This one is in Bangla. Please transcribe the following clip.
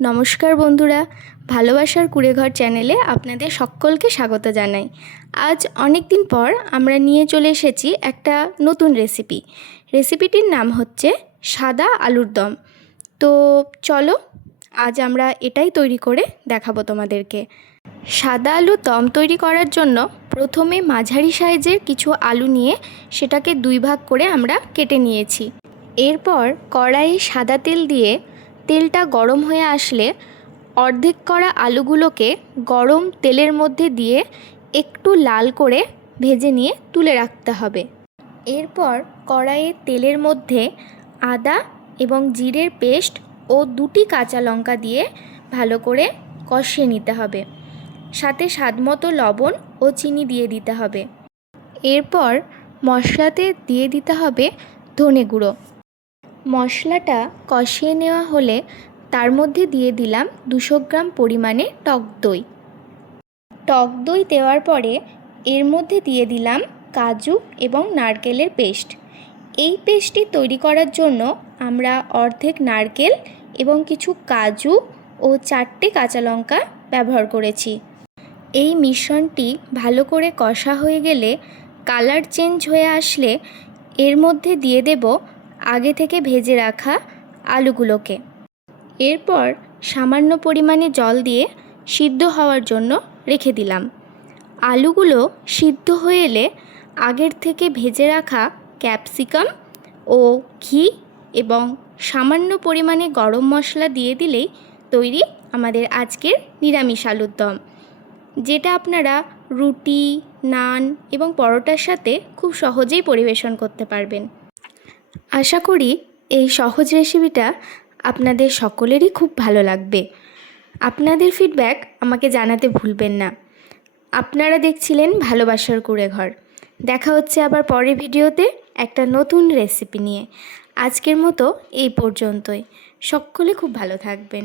নমস্কার বন্ধুরা, ভালোবাসার কুঁড়েঘর চ্যানেলে আপনাদের সকলকে স্বাগত জানাই। আজ অনেক দিন পর আমরা নিয়ে চলে এসেছি একটা নতুন রেসিপিটির নাম হচ্ছে সাদা আলুর দম। তো চলো আজ আমরা এটাই তৈরি করে দেখাবো তোমাদেরকে। সাদা আলুর দম তৈরি করার জন্য প্রথমে মাঝারি সাইজের কিছু আলু নিয়ে সেটাকে দুই ভাগ করে আমরা কেটে নিয়েছি। এরপর কড়াইয়ে সাদা তেল দিয়ে তেলটা গরম হয়ে আসলে অর্ধেক করা আলুগুলোকে গরম তেলের মধ্যে দিয়ে একটু লাল করে ভেজে নিয়ে তুলে রাখতে হবে। এরপর কড়াইয়ে তেলের মধ্যে আদা এবং জিরের পেস্ট ও 2টি কাঁচা লঙ্কা দিয়ে ভালো করে কষিয়ে নিতে হবে। সাথে স্বাদমতো লবণ ও চিনি দিয়ে দিতে হবে। এরপর মশলাতে দিয়ে দিতে হবে ধনে গুঁড়ো। মশলাটা কষিয়ে নেওয়া হলে তার মধ্যে দিয়ে দিলাম 200 গ্রাম পরিমাণে টক দই দেওয়ার পরে এর মধ্যে দিয়ে দিলাম কাজু এবং নারকেলের পেস্ট। এই পেস্টটি তৈরি করার জন্য আমরা অর্ধেক নারকেল এবং কিছু কাজু ও 4টে কাঁচা লঙ্কা ব্যবহার করেছি। এই মিশ্রণটি ভালো করে কষা হয়ে গেলে কালার চেঞ্জ হয়ে আসলে এর মধ্যে দিয়ে দেব আগে থেকে ভেজে রাখা আলুগুলোকে। এরপর সামান্য পরিমাণে জল দিয়ে সিদ্ধ হওয়ার জন্য রেখে দিলাম। আলুগুলো সিদ্ধ হয়ে এলে আগের থেকে ভেজে রাখা ক্যাপসিকাম ও ঘি এবং সামান্য পরিমাণে গরম মশলা দিয়ে দিলেই তৈরি আমাদের আজকের নিরামিষ আলুর দম, যেটা আপনারা রুটি, নান এবং পরোটার সাথে খুব সহজেই পরিবেশন করতে পারবেন। আশা করি এই সহজ রেসিপিটা আপনাদের সকলেরই খুব ভালো লাগবে। আপনাদের ফিডব্যাক আমাকে জানাতে ভুলবেন না। আপনারা দেখছিলেন ভালোবাসার কুঁড়েঘর। দেখা হচ্ছে আবার পরের ভিডিওতে একটা নতুন রেসিপি নিয়ে। আজকের মতো এই পর্যন্তই। সকলে খুব ভালো থাকবেন।